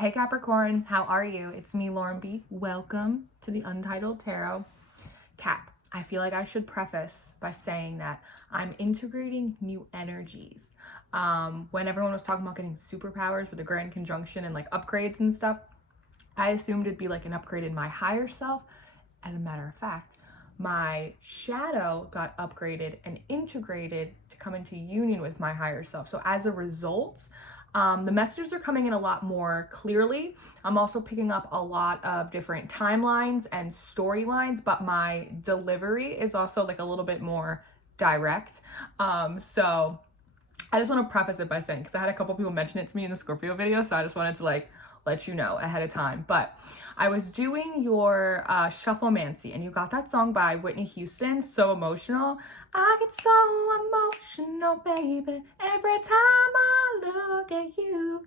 Hey Capricorn, how are you? It's me, Lauren B. Welcome to the Untitled Tarot. Cap, I feel like I should preface by saying that I'm integrating new energies. When everyone was talking about getting superpowers with the grand conjunction and like upgrades and stuff, I assumed it'd be like an upgrade in my higher self. As a matter of fact, my shadow got upgraded and integrated to come into union with my higher self. So as a result, the messages are coming in a lot more clearly. I'm also picking up a lot of different timelines and storylines, but my delivery is also like a little bit more direct. So I just want to preface it by saying, because I had a couple people mention it to me in the Scorpio video, so I just wanted to like let you know ahead of time. But I was doing your Shufflemancy, and you got that song by Whitney Houston, So Emotional. I get so emotional, baby, every time I look at you.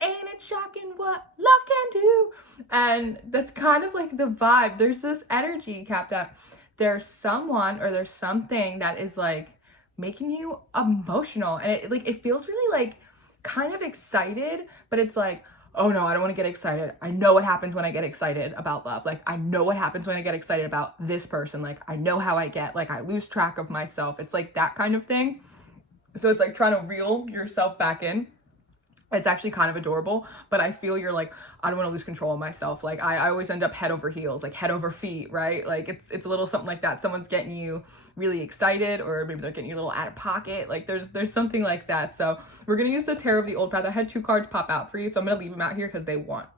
Ain't it shocking what love can do? And that's kind of like the vibe. There's this energy, Cap, that there's someone or there's something that is like making you emotional, and it feels really like kind of excited, but it's like, oh no, I don't want to get excited. I know what happens when I get excited about love. Like, I know what happens when I get excited about this person. Like, I know how I get, like, I lose track of myself. It's like that kind of thing. So it's like trying to reel yourself back in. It's actually kind of adorable, but I feel you're like, I don't want to lose control of myself. Like, I always end up head over heels, like head over feet, right? Like it's a little something like that. Someone's getting you really excited, or maybe they're getting you a little out of pocket. Like there's something like that. So we're going to use the Tarot of the Old Path. I had 2 cards pop out for you, so I'm going to leave them out here because they want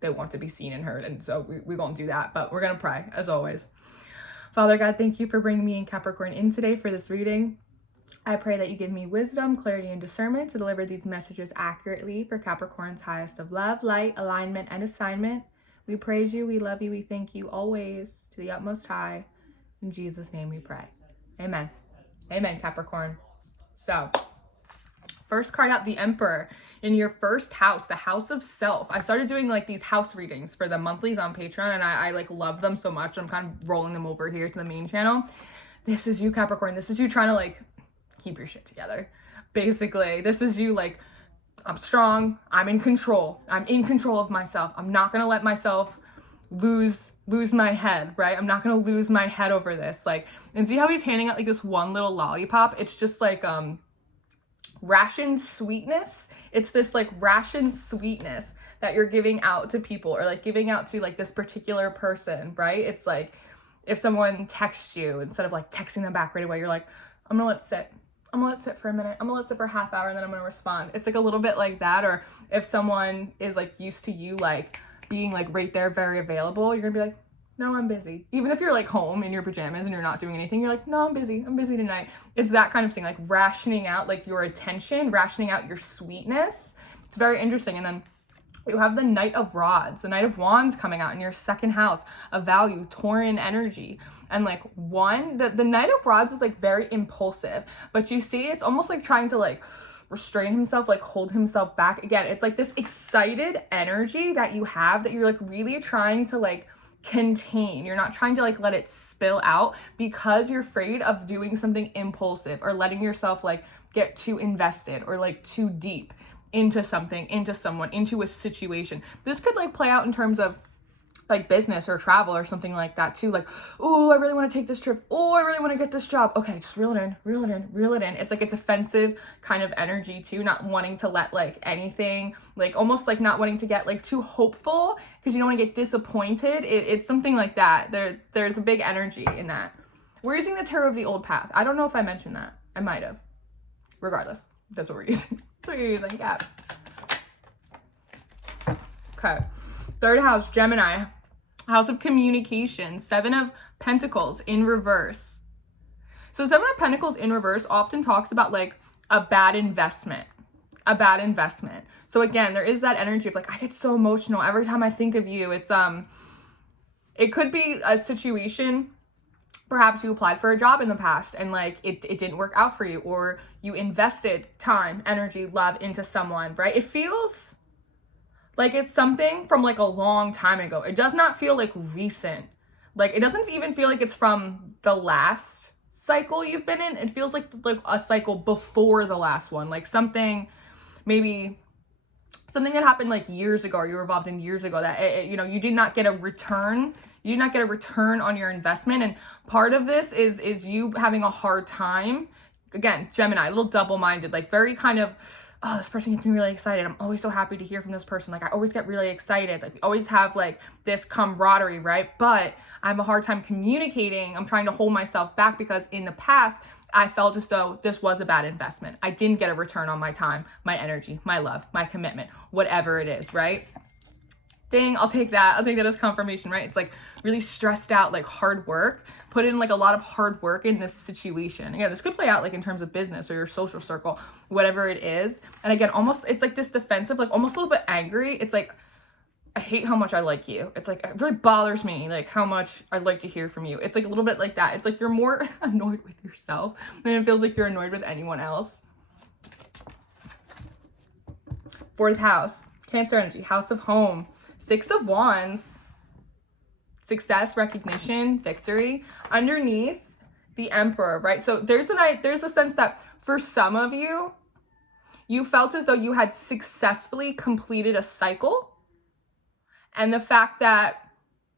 to be seen and heard. And so we're going to do that, but we're going to pray as always. Father God, thank you for bringing me and Capricorn in today for this reading. I pray that you give me wisdom, clarity, and discernment to deliver these messages accurately for Capricorn's highest of love, light, alignment, and assignment. We praise you, we love you, we thank you always to the utmost high. In Jesus' name we pray. Amen. Amen, Capricorn. So, first card out, the Emperor. In your first house, the house of self. I started doing like these house readings for the monthlies on Patreon, and I like love them so much. I'm kind of rolling them over here to the main channel. This is you, Capricorn. This is you trying to like keep your shit together. Basically, this is you like, I'm strong, I'm in control of myself. I'm not gonna let myself lose my head, right? I'm not gonna lose my head over this. Like, and see how he's handing out like this one little lollipop? It's just like rationed sweetness. It's this like rationed sweetness that you're giving out to people, or like giving out to like this particular person, right? It's like if someone texts you, instead of like texting them back right away, you're like, I'm gonna let it sit for a minute. I'm gonna let it sit for a half hour, and then I'm gonna respond. It's like a little bit like that. Or if someone is like used to you like being like right there, very available, you're gonna be like, no, I'm busy. Even if you're like home in your pajamas and you're not doing anything, you're like, no, I'm busy tonight. It's that kind of thing, like rationing out like your attention, rationing out your sweetness. It's very interesting. And then you have the Knight of Rods, the Knight of Wands coming out in your second house of value, Taurean energy. And like the Knight of Rods is like very impulsive, but you see it's almost like trying to like restrain himself, like hold himself back. Again, it's like this excited energy that you have that you're like really trying to like contain. You're not trying to like let it spill out because you're afraid of doing something impulsive or letting yourself like get too invested or like too deep into something, into someone, into a situation. This could like play out in terms of like business or travel or something like that too. Like, oh, I really want to take this trip. Oh, I really want to get this job. Okay, just reel it in. It's like a defensive kind of energy too, not wanting to let like anything, like almost like not wanting to get like too hopeful because you don't want to get disappointed. It's something like that. There's a big energy in that. We're using the Tarot of the Old Path. I don't know if I mentioned that. I might have. Regardless, that's what we're using. That's what you're using, yeah. Okay. Third house, Gemini. House of communication, 7 of Pentacles in reverse. So 7 of Pentacles in reverse often talks about like a bad investment. So again, there is that energy of like, I get so emotional every time I think of you. It's it could be a situation, perhaps you applied for a job in the past and like it didn't work out for you, or you invested time, energy, love into someone, right? It feels like it's something from like a long time ago. It does not feel like recent. Like it doesn't even feel like it's from the last cycle you've been in. It feels like a cycle before the last one. Like something maybe something that happened like years ago, or you were involved in years ago, that you know, you did not get a return. You did not get a return on your investment. And part of this is you having a hard time. Again, Gemini, a little double-minded, like very kind of, oh, this person gets me really excited. I'm always so happy to hear from this person. Like I always get really excited. Like we always have like this camaraderie, right? But I have a hard time communicating. I'm trying to hold myself back because in the past, I felt as though this was a bad investment. I didn't get a return on my time, my energy, my love, my commitment, whatever it is, right? Dang, I'll take that. I'll take that as confirmation, right? It's like really stressed out, like hard work. Put in like a lot of hard work in this situation. Again, this could play out like in terms of business or your social circle, whatever it is. And again, almost, it's like this defensive, like almost a little bit angry. It's like, I hate how much I like you. It's like, it really bothers me, like how much I'd like to hear from you. It's like a little bit like that. It's like you're more annoyed with yourself than it feels like you're annoyed with anyone else. 4th house, Cancer energy, house of home, 6 of Wands, success, recognition, victory. Underneath, the Emperor, right? So there's a sense that for some of you, you felt as though you had successfully completed a cycle. And the fact that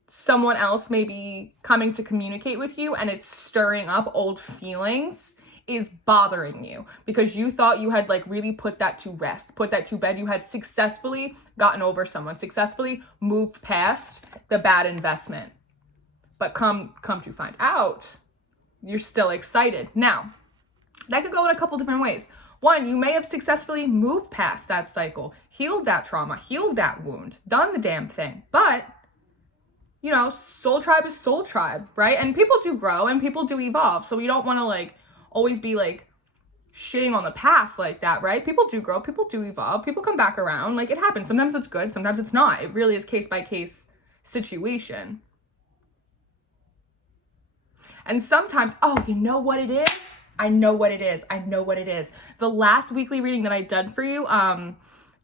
someone else may be coming to communicate with you and it's stirring up old feelings is bothering you because you thought you had like really put that to rest, put that to bed. You had successfully gotten over someone, successfully moved past the bad investment. But come to find out, you're still excited. Now, that could go in a couple different ways. One, you may have successfully moved past that cycle, healed that trauma, healed that wound, done the damn thing. But, you know, soul tribe is soul tribe, right? And people do grow and people do evolve. So we don't want to like always be like shitting on the past like that, right? People do grow, people do evolve, people come back around. Like it happens. Sometimes it's good, sometimes it's not. It really is case by case situation. And sometimes, oh, you know what it is? I know what it is. I know what it is. The last weekly reading that I did for you,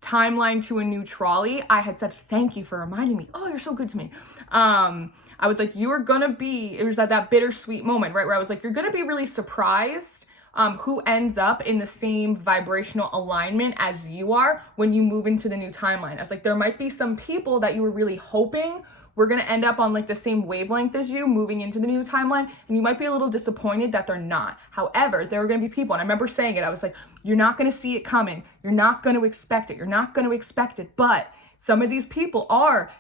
timeline to a new trolley, I had said, thank you for reminding me. Oh, you're so good to me. I was like, you are gonna be, it was at that bittersweet moment, right? Where I was like, you're gonna be really surprised who ends up in the same vibrational alignment as you are when you move into the new timeline. I was like, there might be some people that you were really hoping we're going to end up on like the same wavelength as you moving into the new timeline. And you might be a little disappointed that they're not. However, there are going to be people, and I remember saying it, I was like, you're not going to see it coming. You're not going to expect it. You're not going to expect it. But some of these people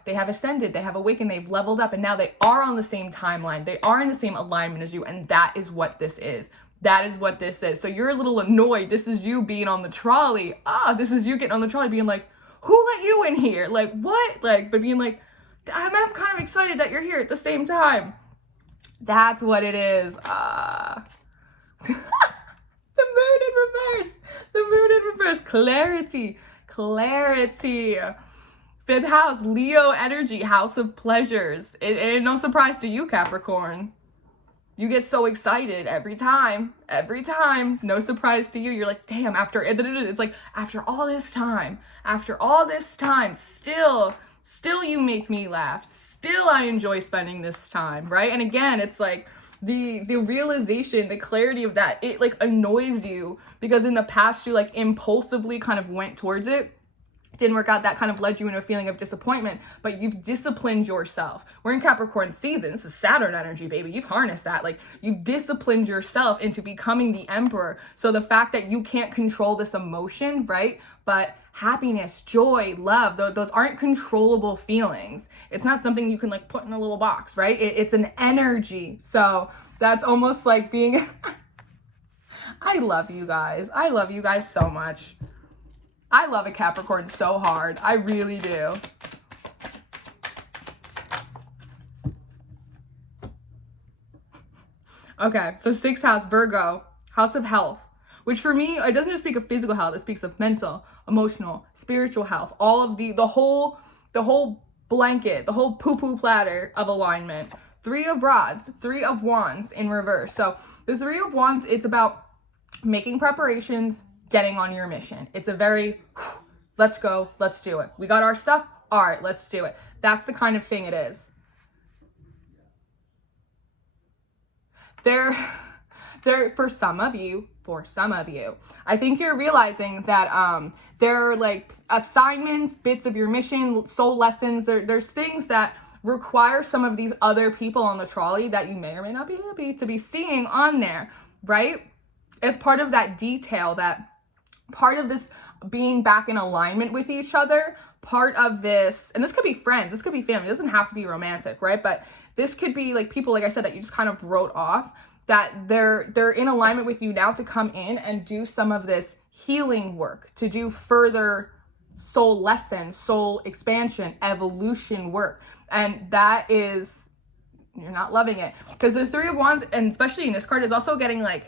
they have ascended, they have awakened, they've leveled up, and now they are on the same timeline. They are in the same alignment as you. And that is what this is. That is what this is. So you're a little annoyed. This is you being on the trolley. This is you getting on the trolley being like, who let you in here? Like, what? Like, but being like, I'm kind of excited that you're here at the same time. That's what it is. The moon in reverse. The moon in reverse. Clarity. Clarity. 5th house, Leo energy, house of pleasures. It ain't no surprise to you, Capricorn. You get so excited every time. Every time. No surprise to you. You're like, damn, it's like, after all this time, still you make me laugh. Still I enjoy spending this time, right? And again, it's like the realization, the clarity of that, it like annoys you because in the past you like impulsively kind of went towards it. Didn't work out, that kind of led you into a feeling of disappointment, but you've disciplined yourself. We're in Capricorn season. This is Saturn energy, baby. You've harnessed that. Like you've disciplined yourself into becoming the emperor. So the fact that you can't control this emotion, right? But happiness, joy, love, those aren't controllable feelings. It's not something you can like put in a little box, right? It's an energy. So that's almost like being, I love you guys. I love you guys so much. I love a Capricorn so hard. I really do. Okay, so 6th house, Virgo, house of health, which for me, it doesn't just speak of physical health. It speaks of mental, emotional, spiritual health, all of the whole blanket, the whole poo-poo platter of alignment. 3 of rods, 3 of wands in reverse. So the 3 of wands, it's about making preparations, getting on your mission. It's a very, let's go, let's do it. We got our stuff. All right, let's do it. That's the kind of thing it is. There for some of you, I think you're realizing that there are like assignments, bits of your mission, soul lessons. There's things that require some of these other people on the trolley that you may or may not be happy to be seeing on there, right? As part of that detail, that part of this being back in alignment with each other, part of this, and this could be friends, this could be family, it doesn't have to be romantic, right? But this could be like people, like I said, that you just kind of wrote off, that they're in alignment with you now to come in and do some of this healing work, to do further soul lessons, soul expansion, evolution work. And that is, you're not loving it. Because the Three of Wands, and especially in this card, is also getting like,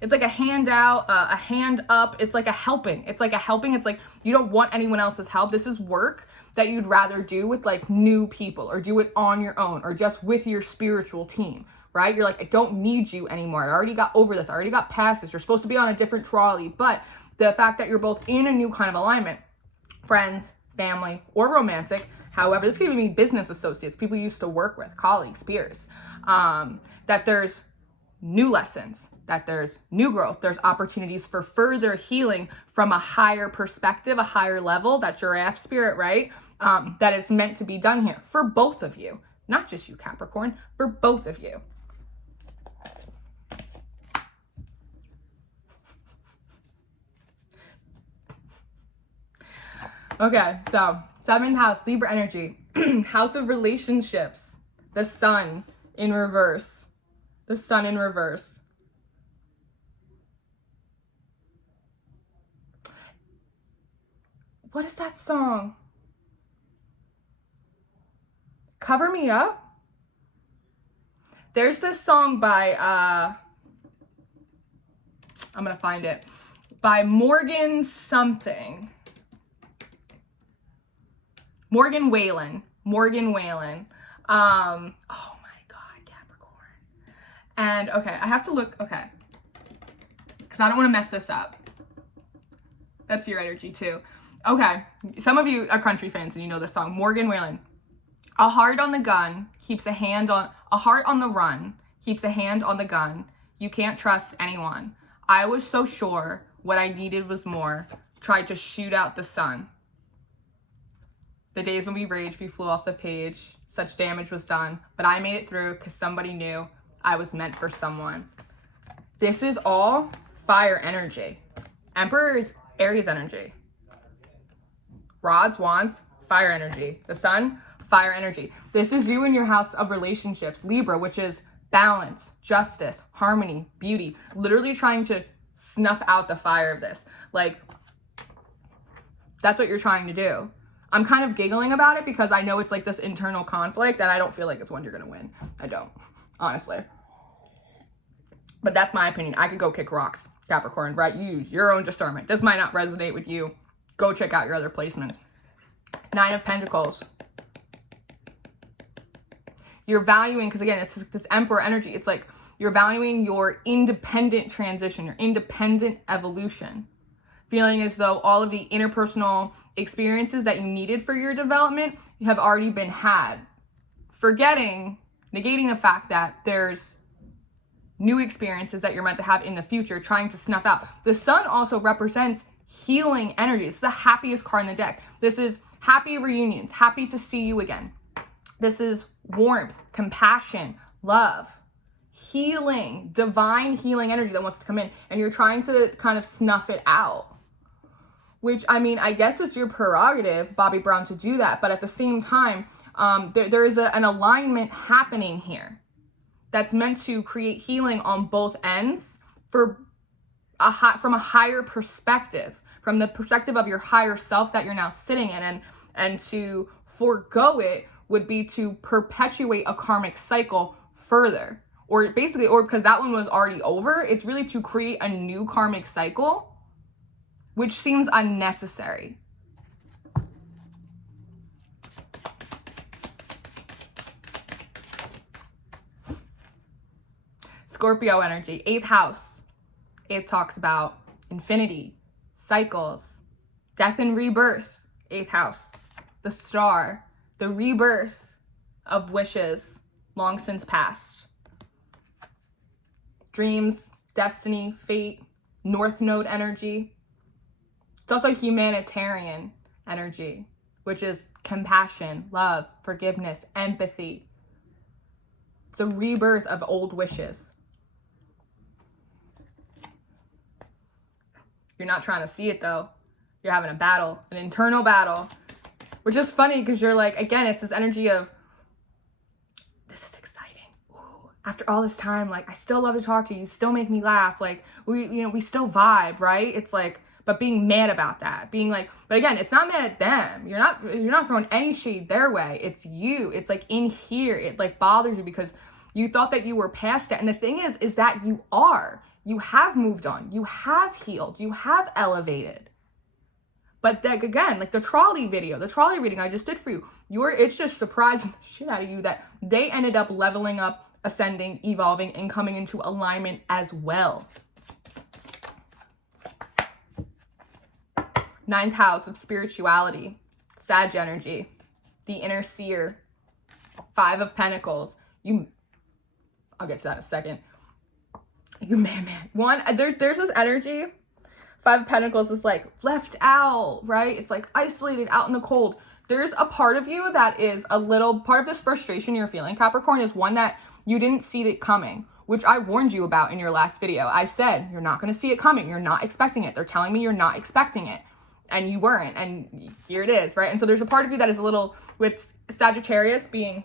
it's like a hand out, a hand up. It's like a helping. It's like a helping. It's like you don't want anyone else's help. This is work that you'd rather do with like new people, or do it on your own, or just with your spiritual team, right? You're like, I don't need you anymore. I already got over this. I already got past this. You're supposed to be on a different trolley. But the fact that you're both in a new kind of alignment, friends, family, or romantic, however, this could even be business associates, people you used to work with, colleagues, peers, that there's new lessons, that there's new growth, there's opportunities for further healing from a higher perspective, a higher level, that giraffe spirit, right? That is meant to be done here for both of you, not just you, Capricorn, for both of you. Okay, so 7th house, Libra energy, house of relationships, the sun in reverse, the sun in reverse. What is that song? Cover Me Up? There's this song by, I'm gonna find it, by Morgan something. Morgan Wallen. Oh my God, Capricorn. And okay, I have to look, okay, because I don't want to mess this up. That's your energy too. Okay, some of you are country fans and you know this song. Morgan Wallen. A heart on the gun keeps a hand on, a heart on the run keeps a hand on the gun. You can't trust anyone. I was so sure what I needed was more. Tried to shoot out the sun. The days when we raged, we flew off the page. Such damage was done, but I made it through because somebody knew I was meant for someone. This is all fire energy. Emperor is Aries energy. Rods, wands, fire energy. The sun, fire energy. This is you in your house of relationships. Libra, which is balance, justice, harmony, beauty. Literally trying to snuff out the fire of this. Like, that's what you're trying to do. I'm kind of giggling about it because I know it's like this internal conflict and I don't feel like it's one you're going to win. I don't, honestly. But that's my opinion. I could go kick rocks, Capricorn, right? You use your own discernment. This might not resonate with you. Go check out your other placements. 9 of Pentacles. You're valuing, because again, it's this Emperor energy. It's like you're valuing your independent transition, your independent evolution. Feeling as though all of the interpersonal experiences that you needed for your development have already been had. Negating the fact that there's new experiences that you're meant to have in the future, trying to snuff out. The sun also represents healing energy. It's the happiest card in the deck. This is happy reunions, happy to see you again. This is warmth, compassion, love, healing, divine healing energy that wants to come in, and you're trying to kind of snuff it out. Which, I mean, I guess it's your prerogative, Bobby Brown, to do that. But at the same time, there is an alignment happening here that's meant to create healing on both ends from a higher perspective, from the perspective of your higher self that you're now sitting in. And to forego it would be to perpetuate a karmic cycle further. Or because that one was already over, it's really to create a new karmic cycle, which seems unnecessary. Scorpio energy, 8th house. It talks about infinity, cycles, death and rebirth. 8th house, the star, the rebirth of wishes long since past. dreams, destiny, fate, North Node energy. It's also humanitarian energy, which is compassion, love, forgiveness, empathy. It's a rebirth of old wishes. You're not trying to see it though. You're having a battle, an internal battle, which is funny because you're like, again, it's this energy of, this is exciting. Ooh, after all this time, like, I still love to talk to you. You still make me laugh. Like, we still vibe, right? It's like, but being mad about that, being like, but again, it's not mad at them. You're not throwing any shade their way. It's you. It's like in here, it like bothers you because you thought that you were past it. And the thing is that you are. You have moved on. You have healed. You have elevated. But like, again, like the trolley video, the trolley reading I just did for you, it's just surprising the shit out of you that they ended up leveling up, ascending, evolving, and coming into alignment as well. 9th house of spirituality, Sag energy, the inner seer, 5 of Pentacles. I'll get to that in a second. There's this energy. 5 of Pentacles is like left out, right? It's like isolated out in the cold. There's a part of you that is a little part of this frustration you're feeling. Capricorn is one that you didn't see it coming, which I warned you about in your last video. I said, you're not going to see it coming. You're not expecting it. They're telling me you're not expecting it. And you weren't. And here it is, right? And so there's a part of you that is a little, with Sagittarius being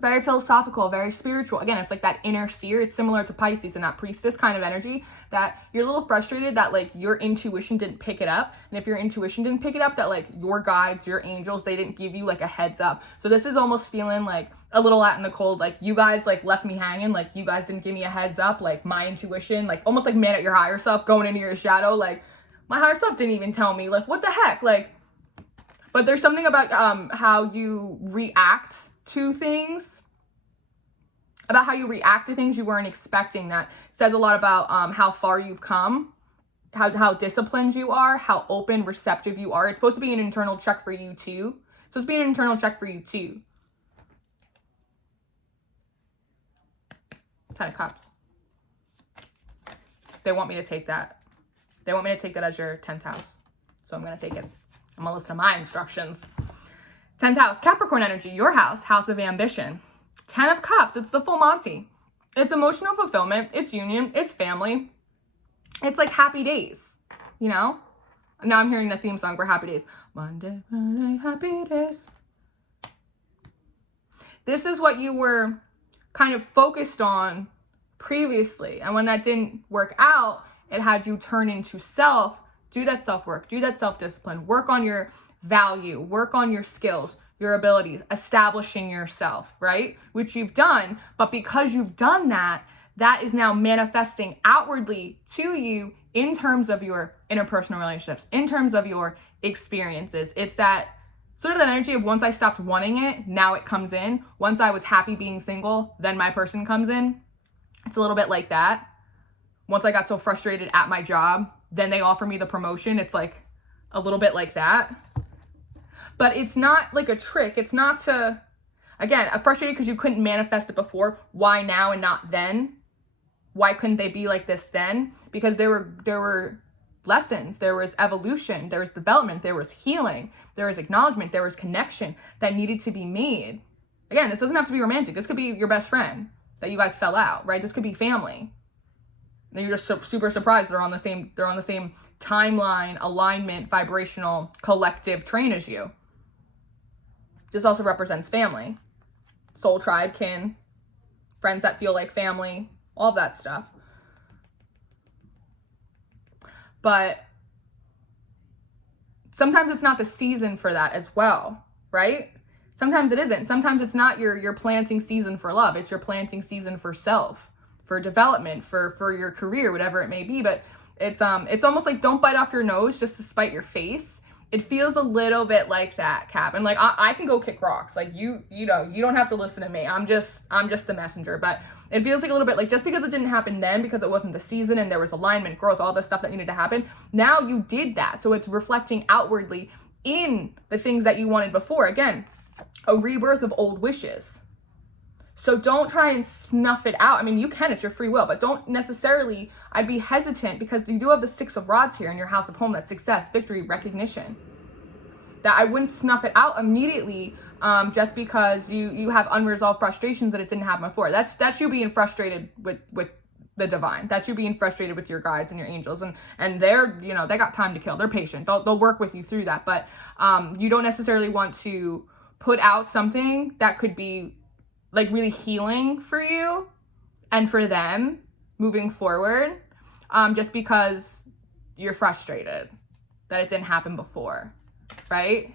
very philosophical, very spiritual. Again, it's like that inner seer. It's similar to Pisces and that priestess kind of energy that you're a little frustrated that like your intuition didn't pick it up. And if your intuition didn't pick it up, that like your guides, your angels, they didn't give you like a heads up. So this is almost feeling like a little out in the cold. Like you guys like left me hanging. Like you guys didn't give me a heads up. Like my intuition, like almost like mad at your higher self going into your shadow. Like my higher self didn't even tell me, like, what the heck? Like, but there's something about how you react to things, about how you react to things you weren't expecting. That says a lot about how far you've come, how disciplined you are, how open, receptive you are. It's supposed to be an internal check for you too. It's supposed to be an internal check for you too. 10 of Cups. They want me to take that. They want me to take that as your 10th house. So I'm going to take it. I'm going to listen to my instructions. 10th house, Capricorn energy, your house, house of ambition. 10 of Cups, it's the full Monty. It's emotional fulfillment, it's union, it's family. It's like happy days, you know? Now I'm hearing the theme song for Happy Days. Monday, Monday, happy days. This is what you were kind of focused on previously. And when that didn't work out, it had you turn into self, do that self-work, do that self-discipline, work on your value, work on your skills, your abilities, establishing yourself, right? Which you've done, but because you've done that, that is now manifesting outwardly to you in terms of your interpersonal relationships, in terms of your experiences. It's that sort of that energy of once I stopped wanting it, now it comes in. Once I was happy being single, then my person comes in. It's a little bit like that. Once I got so frustrated at my job, then they offer me the promotion. It's like a little bit like that. But it's not like a trick. It's not to, again, I'm frustrated because you couldn't manifest it before. Why now and not then? Why couldn't they be like this then? Because there were lessons, there was evolution, there was development, there was healing, there was acknowledgement, there was connection that needed to be made. Again, this doesn't have to be romantic. This could be your best friend that you guys fell out, right? This could be family. And you're just super surprised they're on the same timeline, alignment, vibrational, collective train as you. This also represents family. Soul tribe, kin, friends that feel like family, all of that stuff. But sometimes it's not the season for that as well, right? Sometimes it isn't. Sometimes it's not your planting season for love. It's your planting season for self, for development, for your career, whatever it may be. But it's almost like don't bite off your nose just to spite your face. It feels a little bit like that, Cap. And like I can go kick rocks. Like you don't have to listen to me. I'm just the messenger. But it feels like a little bit like just because it didn't happen then, because it wasn't the season and there was alignment, growth, all the stuff that needed to happen. Now you did that. So it's reflecting outwardly in the things that you wanted before. Again, a rebirth of old wishes. So don't try and snuff it out. I mean, you can, it's your free will, but don't necessarily, I'd be hesitant because you do have the 6 of Rods here in your house of home, that success, victory, recognition. That I wouldn't snuff it out immediately just because you have unresolved frustrations that it didn't happen before. That's you being frustrated with the divine. That's you being frustrated with your guides and your angels, and they're, you know, they got time to kill. They're patient. They'll work with you through that. But you don't necessarily want to put out something that could be like really healing for you and for them moving forward, just because you're frustrated that it didn't happen before, right?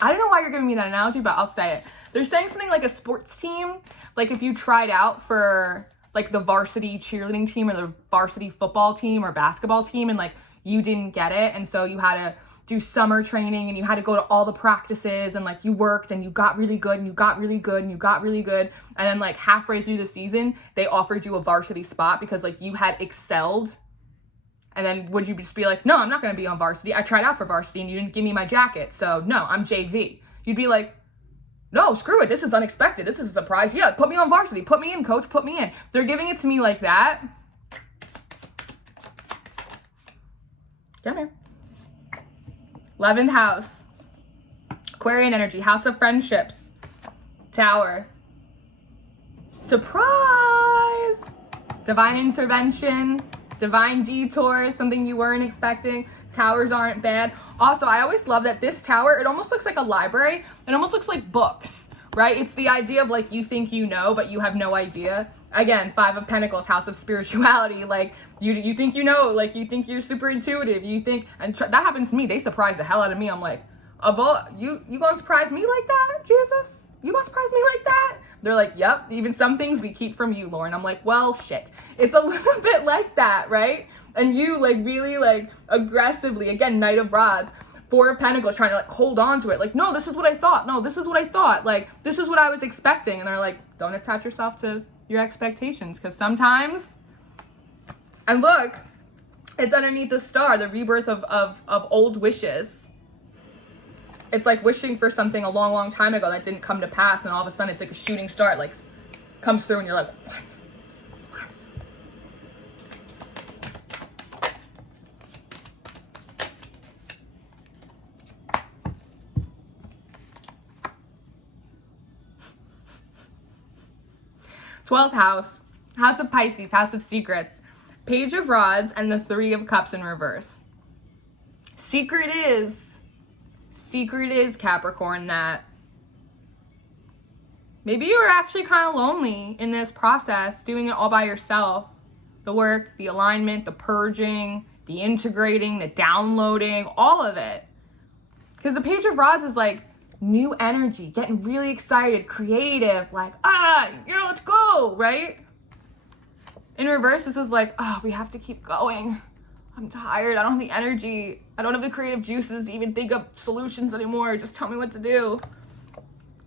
I don't know why you're giving me that analogy, but I'll say it. They're saying something like a sports team. Like if you tried out for like the varsity cheerleading team or the varsity football team or basketball team and like you didn't get it. And so you had to do summer training and you had to go to all the practices and like you worked and you got really good and you got really good and you got really good. And then like halfway through the season, they offered you a varsity spot because like you had excelled. And then would you just be like, no, I'm not going to be on varsity. I tried out for varsity and you didn't give me my jacket. So no, I'm JV. You'd be like, no, screw it. This is unexpected. This is a surprise. Yeah, put me on varsity. Put me in, coach. Put me in. They're giving it to me like that. Come here. 11th house. Aquarian energy. House of friendships. Tower. Surprise. Divine intervention. Divine detours. Something you weren't expecting. Towers aren't bad. Also, I always love that this tower, it almost looks like a library. It almost looks like books, right? It's the idea of like, you think you know, but you have no idea. Again, 5 of Pentacles, house of spirituality. Like you think you know, like you think you're super intuitive. You think, and that happens to me. They surprise the hell out of me. I'm like, of all, you gonna surprise me like that, Jesus? You gonna surprise me like that? They're like, yep, even some things we keep from you, Lauren. I'm like, well, shit. It's a little bit like that, right? And you like really like aggressively, again, Knight of Rods, 4 of Pentacles, trying to like hold on to it. Like, no, this is what I thought. No, this is what I thought. Like, this is what I was expecting. And they're like, don't attach yourself to your expectations. Because sometimes, and look, it's underneath the star, the rebirth of old wishes. It's like wishing for something a long, long time ago that didn't come to pass. And all of a sudden it's like a shooting star. It like comes through and you're like, what? 12th house, house of Pisces, house of secrets, Page of Rods, and the 3 of Cups in reverse. Secret is, Capricorn, that maybe you were actually kind of lonely in this process, doing it all by yourself. The work, the alignment, the purging, the integrating, the downloading, all of it. Because the Page of Rods is like new energy, getting really excited, creative, like, let's go, right? In reverse, this is like, we have to keep going. I'm tired. I don't have the energy. I don't have the creative juices to even think of solutions anymore. Just tell me what to do.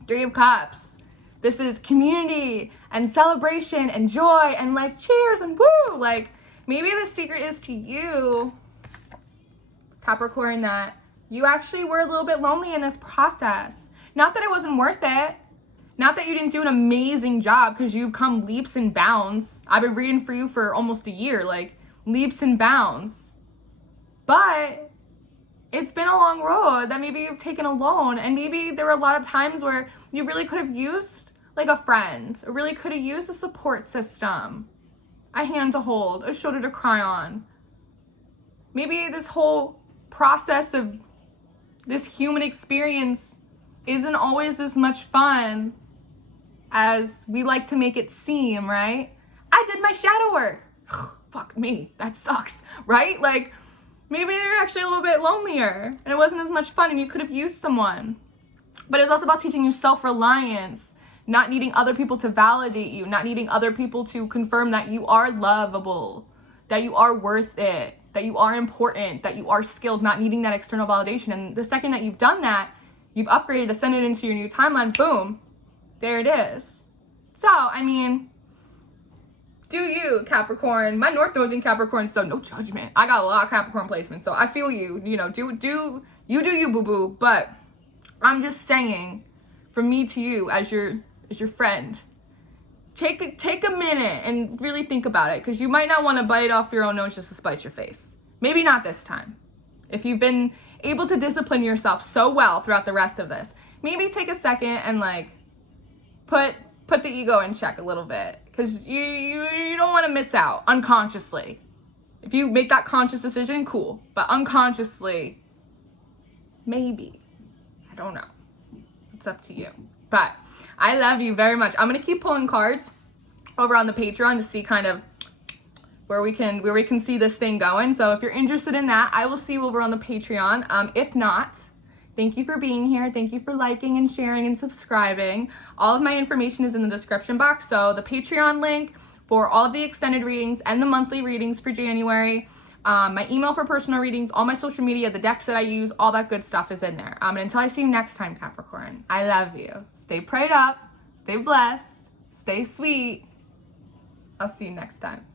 3 of Cups. This is community and celebration and joy and like cheers and woo. Like maybe the secret is to you, Capricorn, that you actually were a little bit lonely in this process. Not that it wasn't worth it. Not that you didn't do an amazing job, because you've come leaps and bounds. I've been reading for you for almost a year, like leaps and bounds. But it's been a long road that maybe you've taken alone, and maybe there were a lot of times where you really could have used like a friend, or really could have used a support system, a hand to hold, a shoulder to cry on. Maybe this whole process of this human experience isn't always as much fun as we like to make it seem, right? I did my shadow work. Fuck me, that sucks, right? Like, maybe you're actually a little bit lonelier and it wasn't as much fun and you could have used someone. But it's also about teaching you self-reliance, not needing other people to validate you, not needing other people to confirm that you are lovable, that you are worth it, that you are important, that you are skilled, not needing that external validation. And the second that you've done that, you've upgraded, ascended into your new timeline, boom, there it is. So, I mean, do you, Capricorn? My North Node's in Capricorn, so no judgment. I got a lot of Capricorn placements, so I feel you. You know, do you, boo-boo. But I'm just saying, from me to you as your friend. Take a minute and really think about it, because you might not want to bite off your own nose just to spite your face. Maybe not this time. If you've been able to discipline yourself so well throughout the rest of this, maybe take a second and like put the ego in check a little bit, because you don't want to miss out unconsciously. If you make that conscious decision, cool, but unconsciously, maybe. I don't know. It's up to you. But I love you very much. I'm gonna keep pulling cards over on the Patreon to see kind of where we can see this thing going. So if you're interested in that, I will see you over on the Patreon. If not, thank you for being here. Thank you for liking and sharing and subscribing. All of my information is in the description box. So the Patreon link for all of the extended readings and the monthly readings for January, my email for personal readings, all my social media, the decks that I use, all that good stuff is in there. And until I see you next time, Capricorn, I love you. Stay prayed up, stay blessed, stay sweet. I'll see you next time.